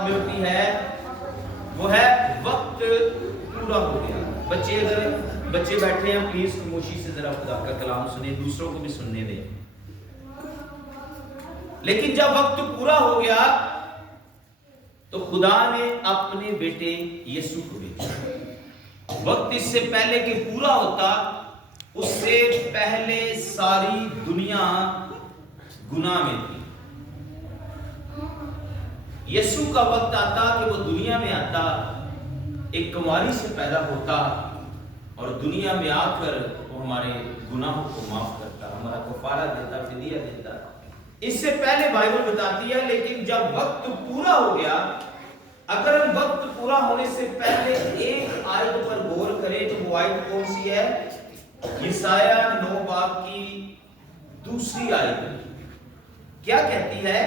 ملتی ہے وہ ہے وقت پورا ہو گیا۔ بچے بیٹھے ہیں، پلیز خاموشی سے ذرا خدا کا کلام سنیں، دوسروں کو بھی سننے دیں۔ لیکن جب وقت پورا ہو گیا تو خدا نے اپنے بیٹے یسوع کو بھیجا۔ وقت اس سے پہلے کہ پورا ہوتا، اس سے پہلے ساری دنیا گناہ میں تھی۔ یسوع کا وقت آتا کہ وہ دنیا میں آتا، ایک کنواری سے پیدا ہوتا اور دنیا میں آ کر وہ ہمارے گناہوں کو معاف کرتا، ہمارا کفارہ دیتا، فدیہ دیتا۔ اس سے پہلے بائبل بتاتی ہے لیکن جب وقت پورا ہو گیا، اگر ہم وقت پورا ہونے سے پہلے ایک آیت پر غور کریں تو وہ آیت کون سی ہے؟ یسایہ 9 باب کی دوسری آیت کیا کہتی ہے؟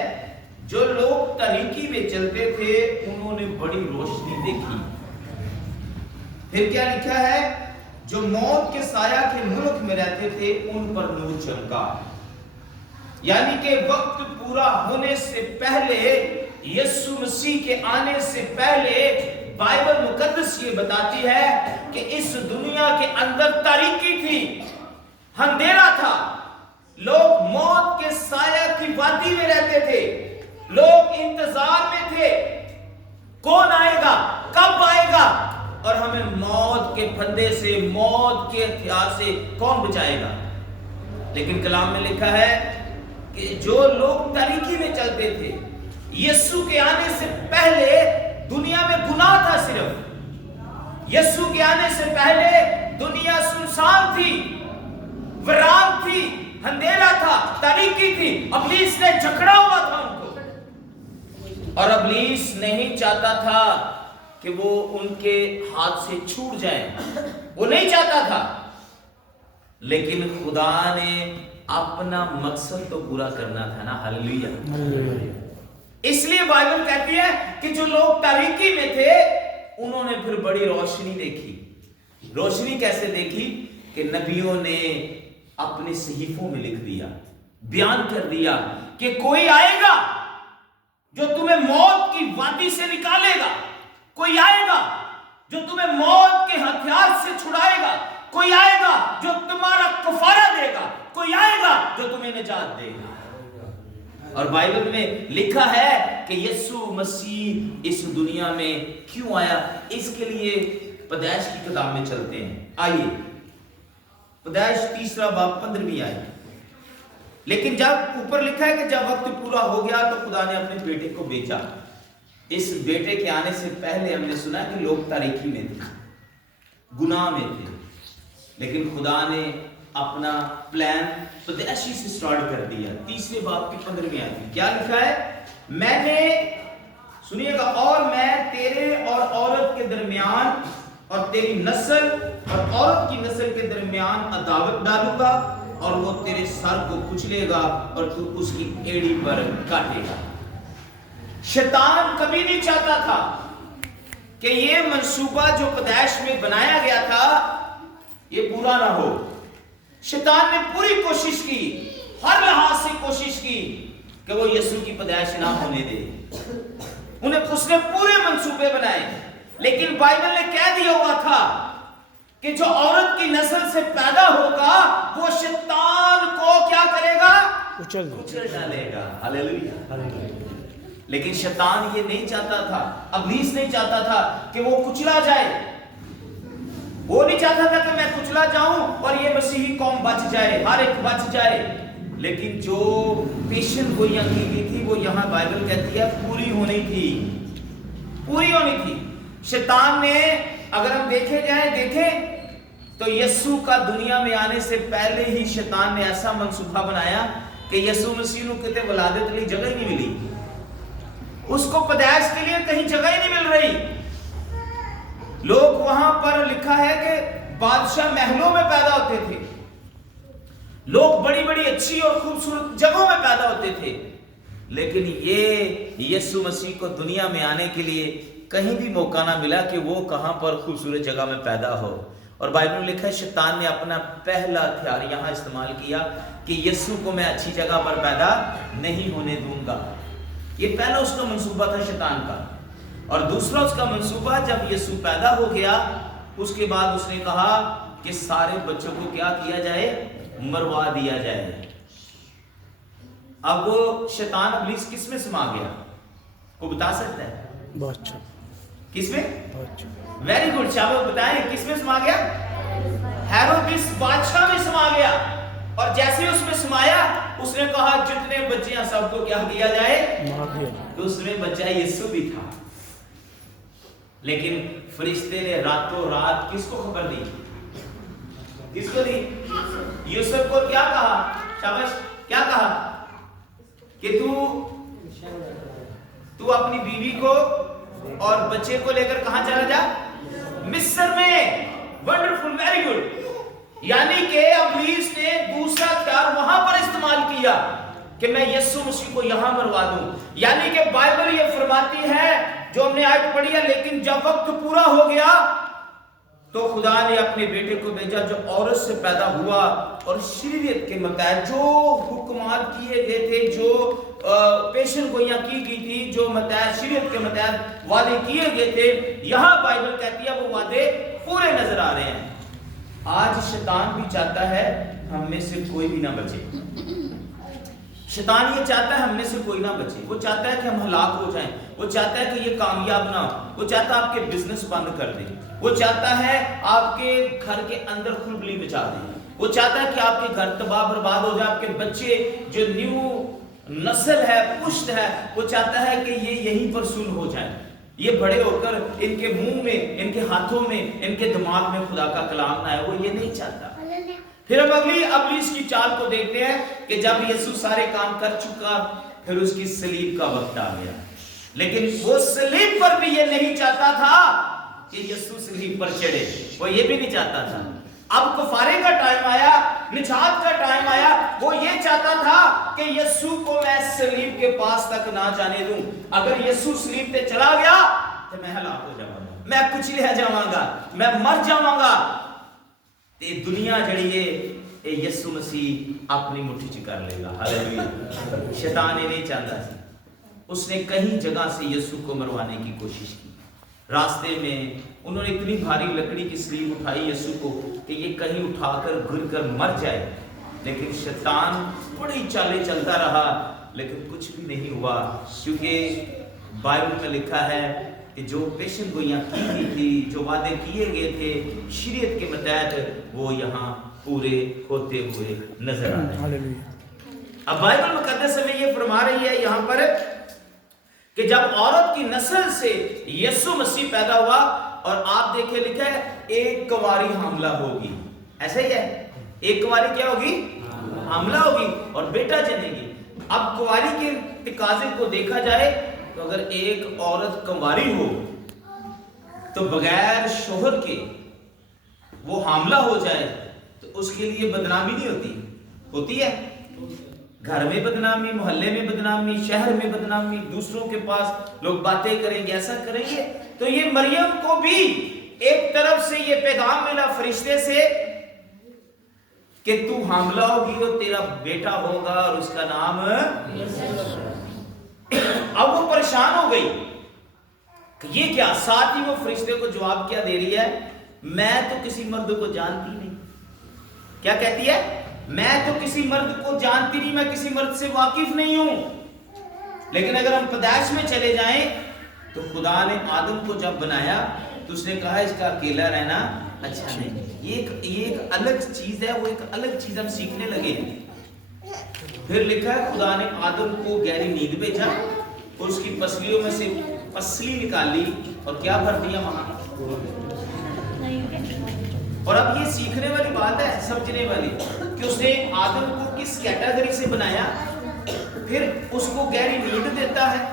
جو لوگ تاریکی میں چلتے تھے انہوں نے بڑی روشنی دیکھی۔ پھر کیا لکھا ہے؟ جو موت کے سایہ کے ملک میں رہتے تھے ان پر نور چمکا۔ یعنی کہ وقت پورا ہونے سے پہلے، یسوع مسیح کے آنے سے پہلے، بائبل مقدس یہ بتاتی ہے کہ اس دنیا کے اندر تاریکی تھی، اندھیرا تھا، لوگ موت کے سایہ کی وادی میں رہتے تھے، لوگ انتظار میں تھے کون آئے گا، کب آئے گا اور ہمیں موت کے پھندے سے، موت کے ہتھیار سے کون بچائے گا۔ لیکن کلام میں لکھا ہے کہ جو لوگ تاریکی میں چلتے تھے، یسوع کے آنے سے پہلے دنیا میں گناہ تھا، صرف یسوع کے آنے سے پہلے دنیا سنسان تھی، ویران تھی، اندھیرا تھا، تاریکی تھی، ابلیس نے جکڑا ہوا تھا ان کو، اور ابلیس نہیں چاہتا تھا کہ وہ ان کے ہاتھ سے چھوٹ جائیں، وہ نہیں چاہتا تھا۔ لیکن خدا نے اپنا مقصد تو پورا کرنا تھا نا، ہلیلویہ۔ اس لیے بائبل کہتی ہے کہ جو لوگ تاریکی میں تھے انہوں نے پھر بڑی روشنی دیکھی۔ روشنی کیسے دیکھی؟ کہ نبیوں نے اپنے صحیفوں میں لکھ دیا، بیان کر دیا کہ کوئی آئے گا جو تمہیں موت کی وادی سے نکالے گا، کوئی آئے گا جو تمہیں موت کے ہتھیار سے چھڑائے گا، کوئی آئے گا جو تمہارا کفارہ دے گا، کوئی آئے گا جو تمہیں نجات دے گا۔ اور بائبل میں لکھا ہے کہ یسوع مسیح اس دنیا میں کیوں آیا، اس کے لیے پیدائش کی کتاب میں چلتے ہیں۔ آئیے پیدائش 3 باب 15 آیت۔ لیکن جب اوپر لکھا ہے کہ جب وقت پورا ہو گیا تو خدا نے اپنے بیٹے کو بھیجا۔ اس بیٹے کے آنے سے پہلے ہم نے سنا کہ لوگ تاریکی میں تھے، گناہ میں تھے، لیکن خدا نے اپنا پلان پیدائشی سے سٹارٹ کر دیا۔ 3 باب کی 15 آیت کیا لکھا ہے؟ میں نے، سنیے گا، اور میں تیرے اور عورت کے درمیان اور تیری نسل اور عورت کی نسل کے درمیان عداوت ڈالوں گا اور وہ تیرے سر کو کچلے گا اور تو اس کی ایڑی پر کاٹے گا۔ شیطان کبھی نہیں چاہتا تھا کہ یہ منصوبہ جو پیدائش میں بنایا گیا تھا یہ پورا نہ ہو۔ شیطان نے پوری کوشش کی، ہر لحاظ سے کوشش کی کہ وہ یسوع کی پیدائش نہ ہونے دے۔ اس نے پورے منصوبے بنائے، لیکن بائبل نے کہہ دیا ہوا تھا کہ جو عورت کی نسل سے پیدا ہوگا وہ شیطان کو کیا کرے گا؟ کچل ڈالے گا۔ ہلیلویہ۔ لیکن شیطان یہ نہیں چاہتا تھا، ابلیس نہیں چاہتا تھا کہ وہ کچلا جائے، وہ نہیں چاہتا تھا کہ میں کچلا جاؤں اور یہ مسیحی قوم بچ جائے، ہر ایک بچ جائے۔ لیکن جو پیشن گوئیاں کی گئی تھی وہ یہاں بائبل کہتی ہے پوری ہونی تھی، پوری ہونی تھی۔ شیطان نے، اگر ہم دیکھیں تو یسوع کا دنیا میں آنے سے پہلے ہی شیطان نے ایسا منصوبہ بنایا کہ یسوع مسیح کو کہتے ولادت لی جگہ ہی نہیں ملی، اس کو پیدائش کے لیے کہیں جگہ ہی نہیں مل رہی۔ لوگ وہاں پر لکھا ہے کہ بادشاہ محلوں میں پیدا ہوتے تھے، لوگ بڑی بڑی اچھی اور خوبصورت جگہوں میں پیدا ہوتے تھے، لیکن یہ یسوع مسیح کو دنیا میں آنے کے لیے کہیں بھی موقع نہ ملا کہ وہ کہاں پر خوبصورت جگہ میں پیدا ہو۔ اور بائبل میں لکھا ہے شیطان نے اپنا پہلا ہتھیار یہاں استعمال کیا کہ یسوع کو میں اچھی جگہ پر پیدا نہیں ہونے دوں گا۔ یہ پہلا اس کا منصوبہ تھا شیطان کا۔ اور دوسرا اس کا منصوبہ، جب یسوع پیدا ہو گیا اس کے بعد اس نے کہا کہ سارے بچوں کو کیا کیا جائے؟ مروا دیا جائے۔ اب وہ شیطان ابلیس کس میں سما گیا؟ کو بتا سکتا ہے؟ بادشاہ۔ کس میں؟ بادشاہ۔ ویری گڈ، شاباش، بتائیں کس میں سما گیا؟ ہیرودس بادشاہ میں سما گیا۔ اور جیسے اس میں سمایا اس نے کہا جتنے بچے ہیں سب کو کیا کیا جائے؟ مار دیا جائے۔ تو اس میں بچہ یسوع بھی تھا، لیکن فرشتے نے راتوں رات کس کو خبر دی؟ کس کو دی؟ یوسف کو کیا کہا؟ شاباش، کیا کہا کہ تو اپنی بیوی کو اور بچے کو لے کر کہاں چلا جا؟ مصر میں۔ Wonderful, very good. یعنی کہ ابلیس نے دوسرا ہتھیار وہاں پر استعمال کیا کہ میں یسوع مسیح کو یہاں مروا دوں۔ یعنی کہ بائبل یہ فرماتی ہے، جو ہم نے آیت پڑھی ہے، لیکن جب وقت پورا ہو گیا تو خدا نے اپنے بیٹے کو بھیجا جو عورت سے پیدا ہوا، اور شریعت کے متحد جو حکمات کیے گئے تھے، جو پیشن گوئیاں کی گئی تھی، جو متحد شریعت کے متحد وعدے کیے گئے تھے، یہاں بائبل کہتی ہے وہ وعدے پورے نظر آ رہے ہیں۔ آج شیطان بھی چاہتا ہے ہم میں سے کوئی بھی نہ بچے۔ شیطان یہ چاہتا ہے ہم میں سے کوئی نہ بچے، وہ چاہتا ہے کہ ہم ہلاک ہو جائیں، وہ چاہتا ہے کہ یہ کامیاب نہ ہو، وہ چاہتا ہے آپ کے بزنس بند کر دے، وہ چاہتا ہے آپ کے گھر کے اندر کھلبلی مچا دے، وہ چاہتا ہے کہ آپ کے گھر تباہ برباد ہو جائے، آپ کے بچے جو نیو نسل ہے، پشت ہے، وہ چاہتا ہے کہ یہ یہیں پر سن ہو جائیں، یہ بڑے ہو کر ان کے منہ میں، ان کے ہاتھوں میں، ان کے دماغ میں خدا کا کلام نہ ہے، وہ یہ نہیں چاہتا۔ پھر اب اگلی ابلیس کی چال کو دیکھتے ہیں کہ جب یسوع سارے کام کر چکا، پھر اس کی صلیب کا وقت آ گیا، لیکن وہ صلیب پر بھی یہ نہیں چاہتا تھا کہ یسوع صلیب پر چڑھے، وہ یہ بھی نہیں چاہتا تھا۔ اب کفارے کا ٹائم آیا، نجات کا ٹائم آیا، وہ یہ چاہتا تھا کہ یسوع کو میں صلیب کے پاس تک نہ جانے دوں، اگر یسوع صلیب پہ چلا گیا تو میں ہلاک ہو جاؤں گا، میں کچلیا جاؤں گا، میں مر جاؤں گا۔ تے دنیا جڑی ہے یسوع مسیح اپنی مٹھی چ کر لے گا۔ ہاللویہ۔ شیطان یہ نہیں چاہتا سی، اس نے کہیں جگہ سے یسوع کو مروانے کی کوشش کی۔ راستے میں انہوں نے اتنی بھاری لکڑی کی صلیب اٹھائی یسوع کو کہ یہ کہیں اٹھا کر گر کر مر جائے، لیکن شیطان بڑی چالیں چلتا رہا، لیکن کچھ بھی نہیں ہوا، کیونکہ بائبل میں لکھا ہے کہ جو پیشن گوئیاں کی گئی تھی، جو وعدے کیے گئے تھے شریعت کے متحد، وہ یہاں پورے ہوتے ہوئے نظر آ رہے ہیں۔ اب بائبل مقدس میں یہ فرما رہی ہے یہاں پر کہ جب عورت کی نسل سے یسوع مسیح پیدا ہوا، اور آپ دیکھیں لکھا ہے ایک کنواری حاملہ ہوگی، ایسا ہی ہے، ایک کنواری کیا ہوگی؟ حاملہ ہوگی اور بیٹا جنے گی۔ اب کنواری کے تقاضے کو دیکھا جائے تو اگر ایک عورت کنواری ہو تو بغیر شوہر کے وہ حاملہ ہو جائے تو اس کے لیے بدنامی نہیں ہوتی؟ ہوتی ہے، گھر میں بدنامی، محلے میں بدنامی، شہر میں بدنامی، دوسروں کے پاس لوگ باتیں کریں گے، ایسا کریں گے۔ تو یہ مریم کو بھی ایک طرف سے یہ پیغام ملا فرشتے سے کہ تو حاملہ ہوگی اور تیرا بیٹا ہوگا اور اس کا نام اب وہ پریشان ہو گئی کہ یہ کیا؟ ساتھ ہی وہ فرشتے کو جواب کیا دے رہی ہے؟ میں تو کسی مرد کو جانتی نہیں۔ کیا کہتی ہے؟ میں تو کسی مرد کو جانتی نہیں، میں کسی مرد سے واقف نہیں ہوں۔ لیکن اگر ہم پیدائش میں چلے جائیں تو خدا نے آدم کو جب بنایا تو اس نے کہا اس کا اکیلا رہنا اچھا نہیں۔ یہ ایک الگ چیز ہے، وہ ایک الگ چیز ہم سیکھنے لگے۔ پھر لکھا ہے خدا نے آدم کو گہری نیند بھیجا اور اس کی پسلیوں میں سے پسلی نکالی اور کیا بھر دیا وہاں۔ اور اب یہ سیکھنے والی بات ہے، سمجھنے والی، کہ اس نے آدم کو کس کیٹیگری سے بنایا، پھر اس کو گہری نیند دیتا ہے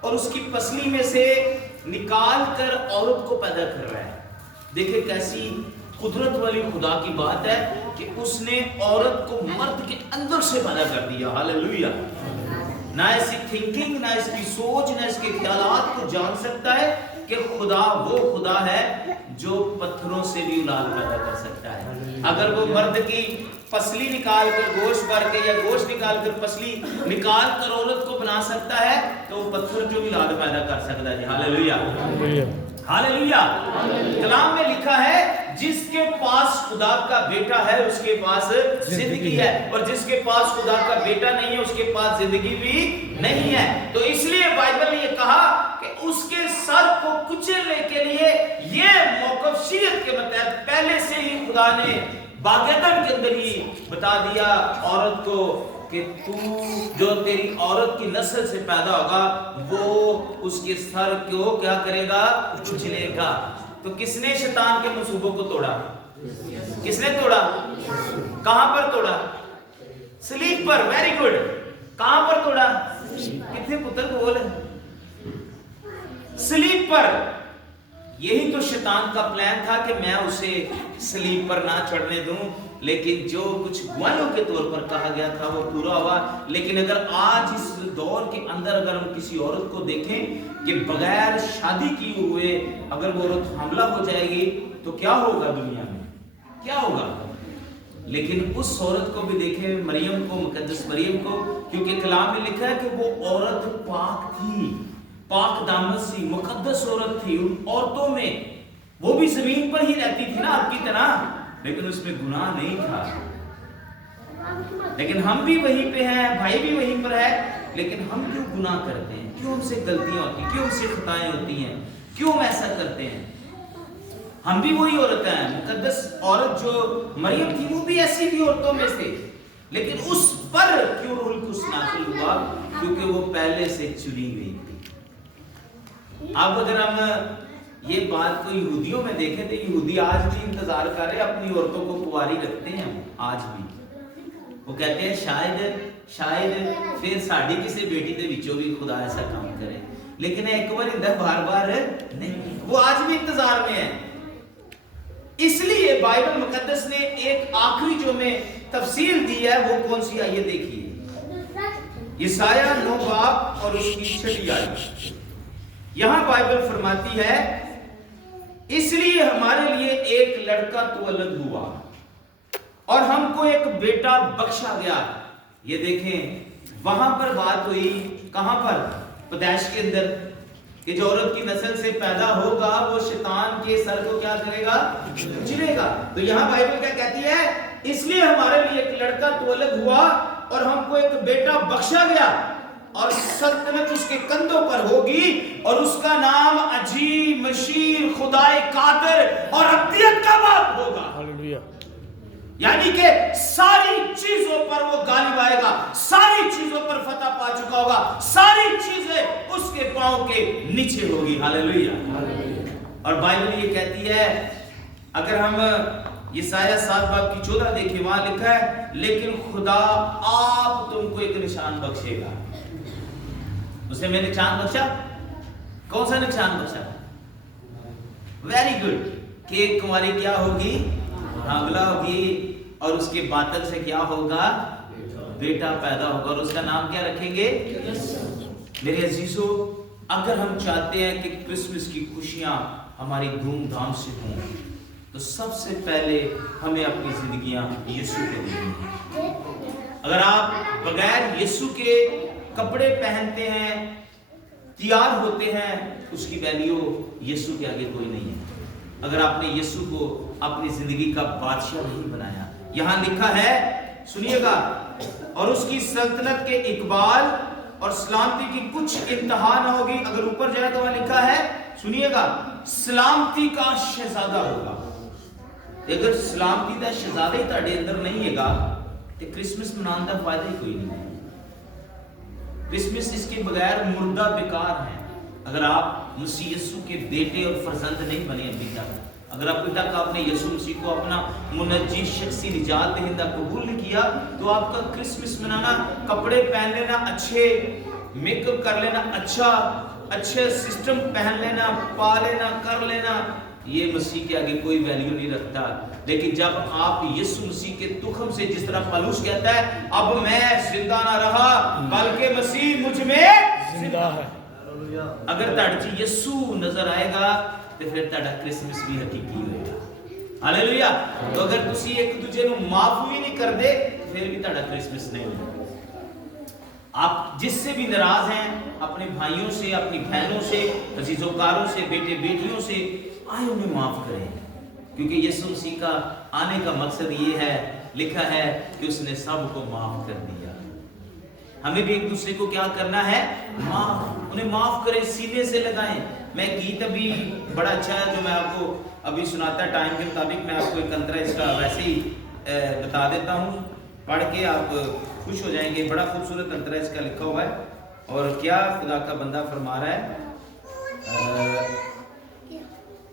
اور اس کی پسلی میں سے نکال کر عورت کو پیدا کر رہا ہے۔ دیکھیں کیسی قدرت والی خدا کی بات ہے کہ اس نے عورت کو مرد کے اندر سے پیدا کر دیا۔ ہاللویہ۔ نہ اس کی تھنکنگ، نہ اس کی سوچ، نہ اس کے خیالات کو جان سکتا ہے کہ خدا وہ خدا ہے جو پتھروں سے بھی اولاد پیدا کر سکتا ہے۔ اگر وہ مرد کی पसली निकाल कर गोश्त भर के या गोश्त निकाल कर पसली निकाल कर औरत को बना सकता है, तो वो पत्थर जो भी औलाद पैदा कर सकता है। Hallelujah, hallelujah. कलाम में लिखा है जिसके पास खुदा का बेटा है उसके पास जिंदगी है, और जिसके पास खुदा का बेटा नहीं है उसके पास जिंदगी भी नहीं है। तो इसलिए बाइबल ने ये कहा कि उसके सर को कुचलने के लिए ये मौक़िफ़ शरीयत के मुताबिक पहले से ही खुदा ने बागेदन के अंदर ही बता दिया औरत को कि तू जो तेरी औरत की नस्ल से पैदा होगा वो उसके सर को क्या करेगा, कुचलेगा। तो किसने शैतान के मंसूबों को तोड़ा? किसने तोड़ा? कहां पर तोड़ा? सलीब पर। Very good. कहां पर तोड़ा? कितने पुत्र बोल? सलीब पर। यही तो शैतान का प्लान था कि मैं उसे सलीब पर ना चढ़ने दूं, लेकिन जो कुछ गवाहियों के तौर पर कहा गया था वो पूरा हुआ। लेकिन अगर आज इस दौर के अंदर अगर हम किसी औरत को देखें कि बगैर शादी किए हुए अगर वो औरत हमला हो जाएगी तो क्या होगा दुनिया में, क्या होगा? लेकिन उस औरत को भी देखें, मरियम को, मुकद्दस मरियम को, क्योंकि कलाम में लिखा है कि वो औरत पाक थी, पाक दामन सी, मुकद्दस औरत थी। उन औरतों में वो भी जमीन पर ही रहती थी ना आपकी तरह, लेकिन उसमें गुनाह नहीं था। लेकिन हम भी वहीं पे हैं, भाई भी वहीं पर है, लेकिन हम क्यों गुनाह करते हैं? क्यों हमसे गलतियां होती हैं? क्यों हमसे खताएं होती हैं? क्यों हम ऐसा करते हैं? हम भी वही औरत हैं। मुकद्दस औरत जो मरियम थी वो भी ऐसी भी औरतों में से, लेकिन उस पर क्यों रूल कुछ नाज़िल हुआ? क्योंकि वो पहले से चुनी गई थी। अब अगर हम ये बात को यहूदियों में देखें तो यहूदी आज भी इंतजार कर रहे हैं, अपनी औरतों को कुंवारी रखते हैं आज भी। वो कहते हैं शायद फिर साड़ी किसी बेटी के विचों भी खुदा ऐसा काम करे, लेकिन एक बार इंदा बार नहीं, वो आज भी इंतजार में है। इसलिए बाइबल मुकद्दस ने एक आखिरी जो में तफसील दी है वो कौन सी, आइए देखिए। यशायाह 9 बाब और उसकी 6 आयत। यहां बाइबल फरमाती है इसलिए हमारे लिए एक लड़का तौलद हुआ और हमको एक बेटा बख्शा गया। ये देखें वहां पर बात हुई, कहां पर? पैदाइश के अंदर, कि जो औरत की नस्ल से पैदा होगा वो शैतान के सर को क्या करेगा? कुचलेगा। तो यहां बाइबल क्या कहती है? इसलिए हमारे लिए एक लड़का तौलद हुआ और हमको एक बेटा बख्शा गया और सल्तनत उसके कंधों पर होगी और उसका नाम अजीब, मशीर, खुदाए कादिर और अब्दियत का बाप होगा। हालेलुया। यानी कि सारी चीजों पर वो गालिब आएगा, सारी चीजों पर फतह पा चुका होगा, सारी चीजें उसके पांव के नीचे होगी। हालेलुया। और बाइबल ये कहती है, अगर हम यशायाह 7 बाब की 14 देखें, वहां लिखा है लेकिन खुदा आप तुमको एक निशान बख्शेगा। उसने मैंने निशान बख्शा। कौन सा निशान बख्शा? Very good. कि कुंवारी क्या होगी? हमला होगी और उसके बातन से क्या होगा? बेटा पैदा होगा और उसका नाम क्या रखेंगे? मेरे अजीजों, अगर हम चाहते हैं कि क्रिसमस की खुशियां हमारी धूमधाम से हों तो सबसे पहले हमें अपनी जिंदगियां यीशु को देनी। अगर आप बगैर यीशु के कपड़े पहनते हैं, तैयार होते हैं, उसकी वैल्यू यीशु के आगे कोई नहीं है। अगर आपने यीशु को अपनी जिंदगी का बादशाह नहीं बनाया, यहां लिखा है, सुनिएगा, और उसकी सल्तनत के इकबाल और सलामती की कुछ इंतहा न होगी। अगर ऊपर जाए तो वहां लिखा है, सुनिएगा, सलामती का शहजादा होगा। अगर सलामती का शहजादा ही ताड़े अंदर नहीं हैगा तो क्रिसमस मनाने का फायदा ही कोई नहीं है। क्रिसमस इसके बगैर मुर्दा बेकार है। अगर आप मसीह यीशु के बेटे और फर्जंद नहीं बने अभी तक, अगर अभी तक आपने यीशु मसीह को अपना मुनज्जी शख्सी निजात दहिंदा कबूल नहीं किया, तो आपका क्रिसमस मनाना, कपड़े पहन लेना अच्छे, मेकअप कर लेना अच्छा, अच्छे सिस्टम पहन लेना, पा लेना, कर लेना, ये मसीह के आगे कोई वैल्यू नहीं रखता। लेकिन जब आप यीशु मसीह के तुखम से, जिस तरह पौलुस कहता है, अब मैं जिंदा ना रहा बल्कि मसीह मुझ में जिंदा है। अगर ताड़ च यीशु नजर आएगा तो फिर ताड़ा क्रिसमस भी हकीकी होएगा। हालेलुया। तो अगर तुसी एक दूजे ਨੂੰ ਮਾਫ ਵੀ नहीं कर दे फिर भी ਤੁਹਾਡਾ क्रिसमस नहीं होगा। आप जिससे भी नाराज हैं, अपने भाइयों से, अपनी बहनों से, अजीजोकारों से, बेटे बेटियों से, आए उन्हें माफ करें, क्योंकि यीशु मसीह का आने का मकसद ये है, लिखा है कि उसने सबको माफ कर दिया। हमें भी एक दूसरे को क्या करना है, माफ, उन्हें माफ करें, सीने से लगाएं। मैं गीत अभी बड़ा अच्छा है जो मैं आपको अभी सुनाता, टाइम के मुताबिक मैं आपको एक अंतरा इसका वैसे ही बता देता हूँ, पढ़ के आप खुश हो जाएंगे। बड़ा खूबसूरत अंतरा इसका लिखा हुआ है, और क्या खुदा का बंदा फरमा रहा है,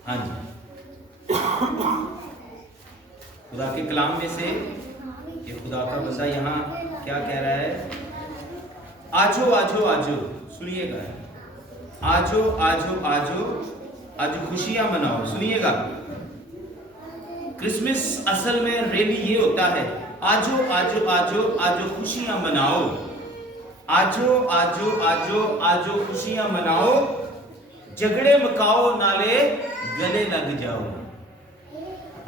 हाँ जी, खुदा के कलाम में से ये खुदा का बंदा यहाँ क्या कह रहा है, आजो आजो आजो, सुनिएगा, आजो आजो आजो आज खुशियां मनाओ। सुनिएगा, क्रिसमस असल में रेली ये होता है, आजो आजो आजो आजो खुशियां मनाओ, आजो आजो आजो आजो खुशियां मनाओ, झगड़े मकाओ नाले गले लग जाओ।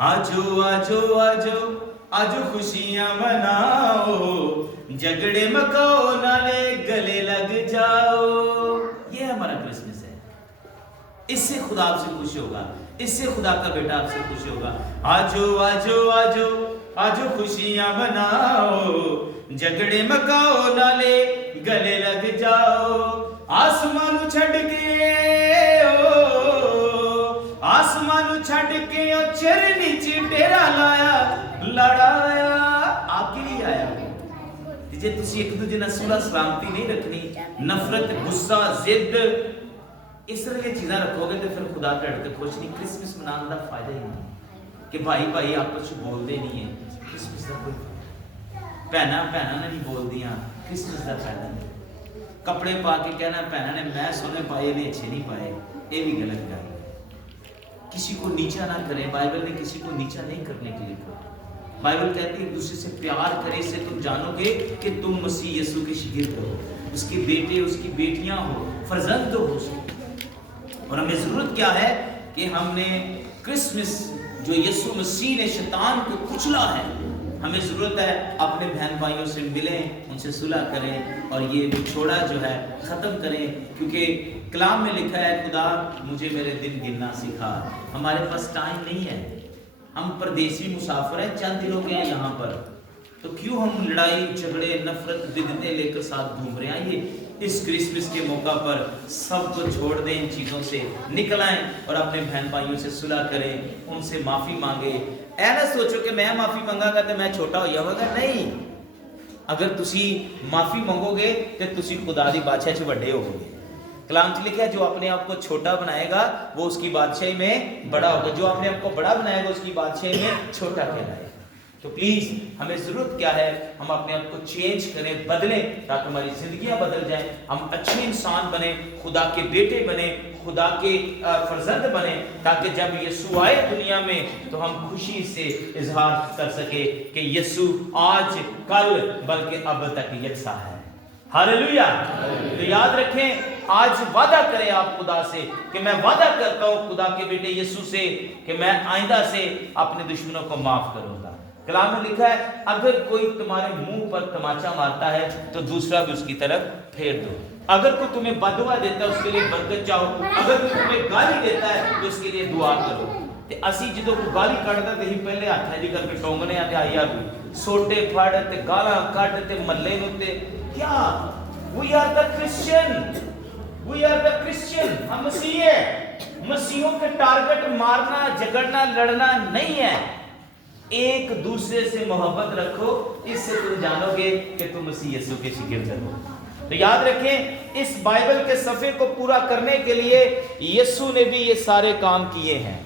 आजो आजो आजो आजो खुशियां मनाओ, झगड़े मकाओ नाले गले लग जाओ। ये हमारा क्रिसमस है, इससे खुदा आपसे खुश होगा, इससे खुदा का बेटा आपसे खुश होगा। आजो आजो आजो आजो खुशियां मनाओ, झगड़े मकाओ नाले गले लग जाओ। आसमान छड़ के आसमान छड़ के चरनी च डेरा लाया, लड़ाया आपके लिए आया। जे तुसी एक दूजे नाल सुलह सलामती नहीं रखनी, नफरत, गुस्सा, जिद, इस तरह की चीज़ें रखोगे तो फिर खुदा तुहाडे ते खुश नहीं। क्रिसमस मनाने का फायदा ही नहीं कि भाई भाई आपस में बोलते नहीं है, क्रिसमस का कोई भैना भैना ने नहीं बोलदियां, क्रिसमस का फायदा नहीं। कपड़े पा के कहना भैना ने मैं सोने पाए ने अच्छे नहीं पाए, ये भी गलत गल है। किसी को नीचा ना करें, बाइबल ने किसी को नीचा नहीं करने के लिए कहा। बाइबल कहती है एक दूसरे से प्यार करें, इससे तुम जानोगे कि तुम मसीह यीशु के शागिर्द हो, उसके बेटे उसकी बेटियां हो, फर्जंद हो उसके। और हमें जरूरत क्या है कि हमने क्रिसमस जो यीशु मसीह ने शैतान को कुचला है, हमें जरूरत है अपने बहन भाइयों से मिलें, उनसे सुलह करें और ये बिछोड़ा जो है ख़त्म करें, क्योंकि कलाम में लिखा है खुदा मुझे मेरे दिन गिनना सिखा। हमारे पास टाइम नहीं है, हम परदेसी मुसाफिर हैं, चंद दिनों के हैं यहाँ पर, तो क्यों हम लड़ाई झगड़े नफरत बिदते लेकर साथ घूम रहे हैं। ये इस क्रिसमस के मौका पर सब को छोड़ दें, इन चीज़ों से निकल आएं और अपने बहन भाइयों से सुलह करें, उनसे माफ़ी मांगे। ऐ ना सोचो कि मैं माफ़ी मांगागा तो मैं छोटा हो जावागा, नहीं। अगर तुसी माफ़ी मांगोगे तो तुसी खुदा दी बादशाह च वड्डे होगे। कलाम च लिखा है जो अपने आप को छोटा बनाएगा वो उसकी बादशाही में बड़ा होगा, जो अपने आप को बड़ा बनाएगा उसकी बादशाही में छोटा कहलाएगा। तो प्लीज हमें जरूरत क्या है, हम अपने आप को चेंज करें, बदलें, ताकि हमारी जिंदगियां बदल जाएं, हम अच्छे इंसान बने, खुदा के बेटे बने, खुदा के फर्जंद बने, ताकि जब यीशु आए दुनिया में तो हम खुशी से इजहार कर सके कि यीशु आज कल बल्कि अब तक यकसा है। हालेलुया। तो याद रखें, आज वादा करें आप खुदा से कि मैं वादा करता हूं खुदा के बेटे यीशु से कि मैं आइंदा से अपने दुश्मनों को माफ करूंगा। कलाम में लिखा है अगर कोई तुम्हारे मुंह पर तमाचा मारता है तो दूसरा भी उसकी तरफ फेर दो। अगर कोई तुम्हें बददुआ देता है उसके लिए बरकत चाहो, अगर कोई तुम्हें गाली देता है तो उसके लिए दुआ करो। ते असी जो को गाली कढ़दा ते ही पहले हाथ जी करके टोंगने आ ते आया सोटे फड़ ते गाला कढ़ ते मल्ले नु ते क्या, we are the Christian, we are the Christian, हम मसीह है। मसीहों के टारगेट मारना झगड़ना लड़ना नहीं है, एक दूसरे से मोहब्बत रखो, इससे तुम जानोगे कि तुम मसीह यीशु के शागिर्द हो। तो याद रखें, इस बाइबल के सफ़े को पूरा करने के लिए यीशु ने भी ये सारे काम किए हैं।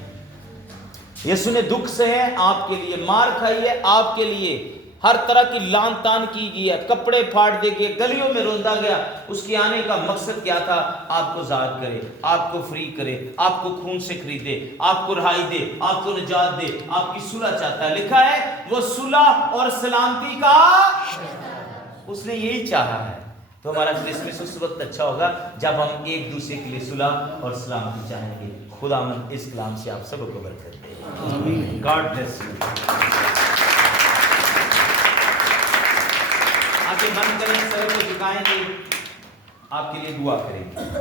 यीशु ने दुख सहे आपके लिए, मार खाई है आपके लिए, हर तरह की लान तान की गई है, कपड़े फाड़ दे गए, गलियों में रोंदा गया। उसके आने का मकसद क्या था? आपको आजाद करे, आपको फ्री करे, आपको खून से खरीदे, आपको रहाई दे, आपको निजात दे, आपकी सुलह चाहता है। लिखा है वो सुलह और सलामती का उसने यही चाहा है। تو ہمارا کرسمس اس وقت اچھا ہوگا جب ہم ایک دوسرے کے لیے صلح اور سلامتی چاہیں گے. خداوند اس کلام سے آپ سب کو برکت دے. God bless you. آنکھیں بند کریں, سر کو جھکائیں گے, آپ کے لیے دعا کریں گے.